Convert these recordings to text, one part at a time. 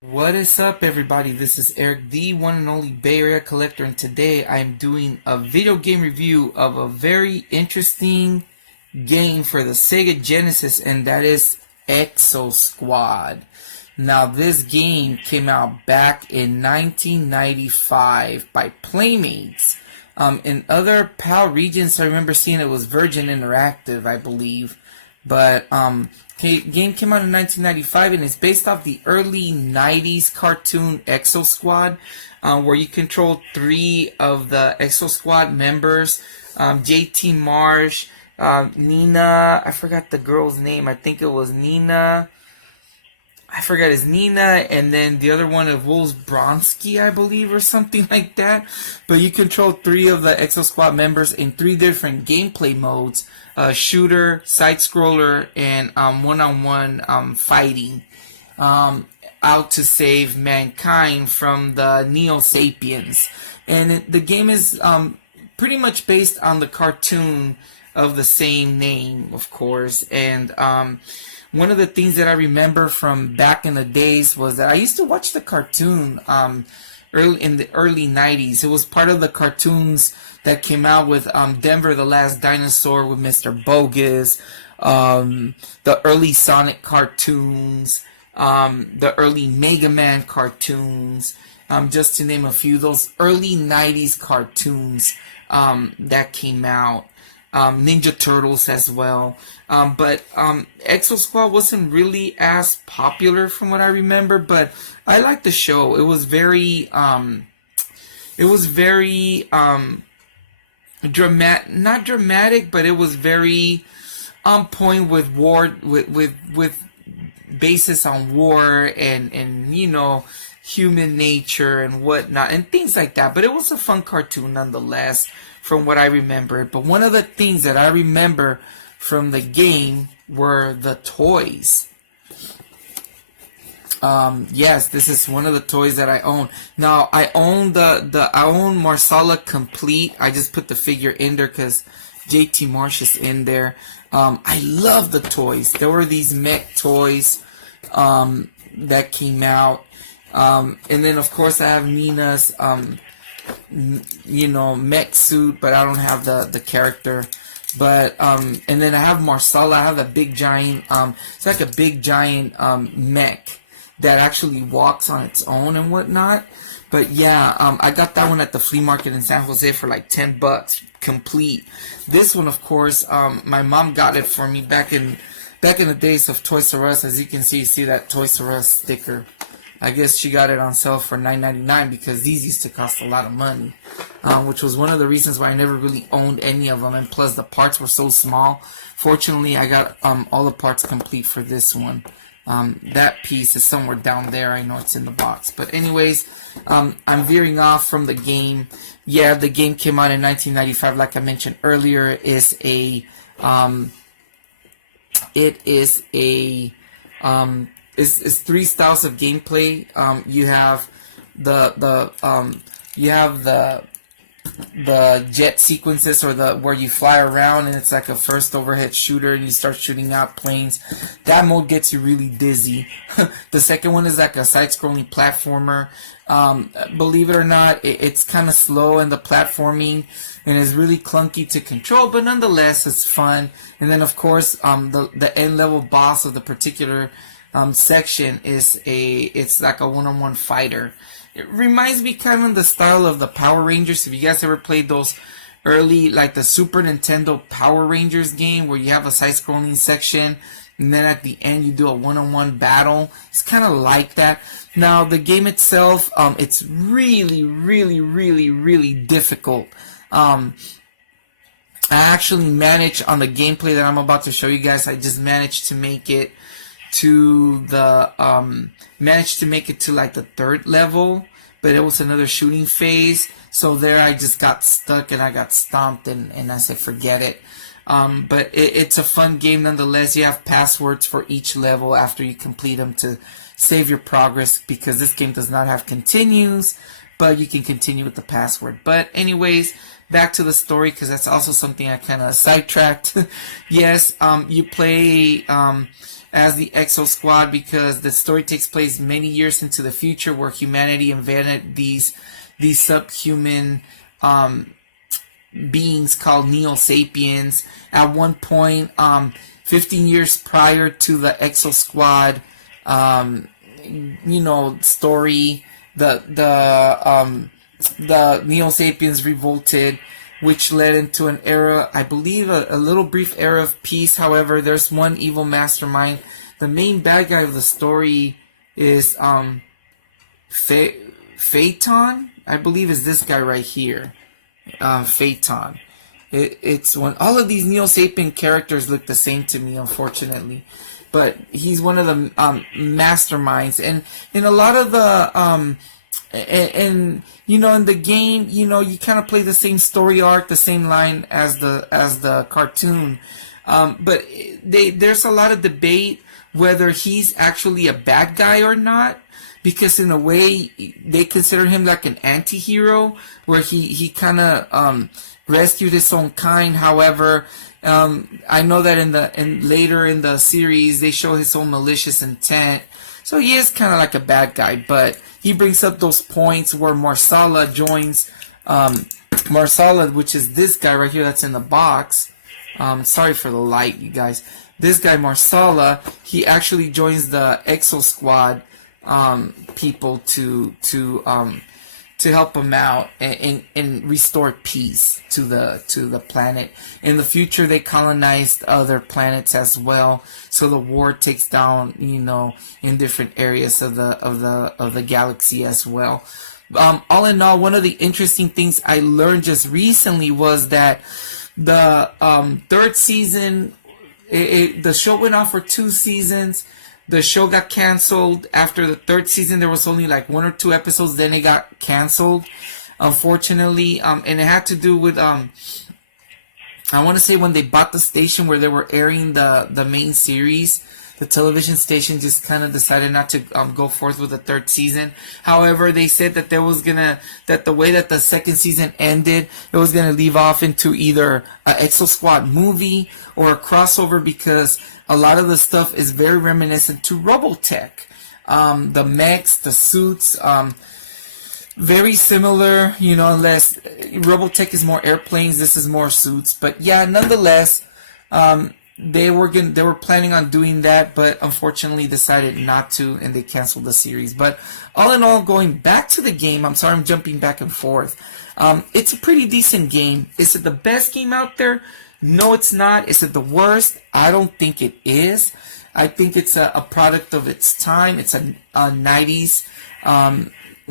What is up, everybody? This is Eric, the one and only Bay Area collector, and today I am doing a video game review of a very interesting game for the Sega Genesis, and that is Exo Squad. Now, this game came out back in 1995 by Playmates. In other PAL regions, I remember seeing it was Virgin Interactive, I believe. But game came out in 1995 and it's based off the early 90s cartoon Exo Squad, where you control three of the Exo Squad members, JT Marsh, Nina, I forgot the girl's name, I think it was Nina. I forgot his Nina, and then the other one of Wolves Bronsky, I believe, or something like that. But you control three of the Exo Squad members in three different gameplay modes: shooter, side scroller, and one-on-one fighting, out to save mankind from the Neo Sapiens. And the game is pretty much based on the cartoon of the same name, of course, and one of the things that I remember from back in the days was that I used to watch the cartoon early in the early 90s. It was part of the cartoons that came out with Denver the Last Dinosaur with Mr. Bogus, the early Sonic cartoons, the early Mega Man cartoons, just to name a few. Those early 90s cartoons that came out. Ninja Turtles as well. But Exo Squad wasn't really as popular from what I remember, but I liked the show. It was very not dramatic, but it was very on point with war, with basis on war and human nature and whatnot and things like that. But it was a fun cartoon nonetheless, from what I remember. But one of the things that I remember from the game were the toys. Yes, this is one of the toys that I own. Now I own I own Marsala Complete. I just put the figure in there because JT Marsh is in there. I love the toys. There were these mech toys that came out, and then of course I have Nina's mech suit, but I don't have the character. But and then I have Marsala. I have the big giant it's like a big giant mech that actually walks on its own and whatnot. But yeah, I got that one at the flea market in San Jose for like $10 complete. This one, of course, my mom got it for me back in the days of Toys R Us. As you can see that Toys R Us sticker. I guess she got it on sale for $9.99 because these used to cost a lot of money, which was one of the reasons why I never really owned any of them. And plus, the parts were so small. Fortunately, I got all the parts complete for this one. That piece is somewhere down there. I know it's in the box. But anyways, I'm veering off from the game. Yeah, the game came out in 1995, like I mentioned earlier. It's three styles of gameplay. You have the jet sequences, or where you fly around and it's like a first overhead shooter and you start shooting out planes. That mode gets you really dizzy. The second one is like a side-scrolling platformer. Believe it or not, it's kind of slow in the platforming and is really clunky to control, but nonetheless it's fun. And then of course the end level boss of the particular section it's like a one-on-one fighter. It reminds me kind of the style of the Power Rangers. If you guys ever played those early, like the Super Nintendo Power Rangers game, where you have a side-scrolling section and then at the end you do a one-on-one battle, it's kind of like that. Now the game itself, it's really difficult. I actually managed, on the gameplay that I'm about to show you guys, I just managed to make it to like the third level, but it was another shooting phase, so there I just got stuck and I got stomped and I said forget it. But it's a fun game nonetheless. You have passwords for each level after you complete them to save your progress, because this game does not have continues, but you can continue with the password. But anyways, back to the story, because that's also something I kind of sidetracked. Yes, you play as the Exo Squad, because the story takes place many years into the future, where humanity invented these subhuman beings called Neo-Sapiens. At one point, 15 years prior to the Exo Squad, story, the Neo-Sapiens revolted, which led into an era, I believe, a little brief era of peace. However, there's one evil mastermind. The main bad guy of the story is Phaeton, I believe, is this guy right here. Phaeton. It's when all of these Neo-Sapien characters look the same to me, unfortunately. But he's one of the masterminds, and in a lot of the in the game, you kind of play the same story arc, the same line as the cartoon. But there's a lot of debate whether he's actually a bad guy or not, because in a way they consider him like an anti-hero, where he kind of rescued his own kind. However, I know that later in the series they show his own malicious intent, so he is kind of like a bad guy. But he brings up those points where Marsala joins Marsala, which is this guy right here that's in the box. Sorry for the light, you guys. This guy Marsala, he actually joins the Exo Squad people to help him out and restore peace to the planet. In the future, they colonized other planets as well, so the war takes down in different areas of the galaxy as well. All in all, one of the interesting things I learned just recently was that the third season, the show went on for 2 seasons. The show got canceled after the 3rd season. There was only like 1 or 2 episodes. Then it got canceled, unfortunately. And it had to do with I want to say when they bought the station where they were airing the main series, the television station just kind of decided not to go forth with the 3rd season. However, they said that that the way that the 2nd season ended, it was gonna leave off into either an Exo Squad movie or a crossover, because a lot of the stuff is very reminiscent to Robotech. The mechs, the suits, very similar, unless Robotech is more airplanes, this is more suits. But yeah, nonetheless, they were planning on doing that, but unfortunately decided not to, and they canceled the series. But all in all, going back to the game, I'm sorry I'm jumping back and forth. It's a pretty decent game. Is it the best game out there? No, it's not. Is it the worst? I don't think it is. I think it's a product of its time. It's a 90s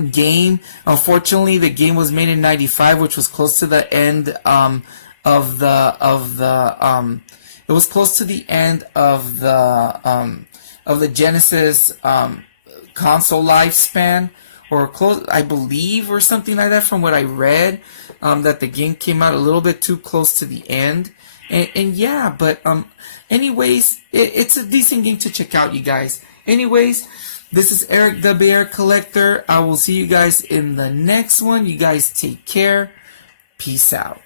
game. Unfortunately, the game was made in 95, which was close to the end of the it was close to the end of the Genesis console lifespan, or close, I believe, or something like that, from what I read, that the game came out a little bit too close to the end. And yeah, but anyways, it's a decent game to check out, you guys. Anyways, this is Erik, the Bay Area Collector. I will see you guys in the next one. You guys take care. Peace out.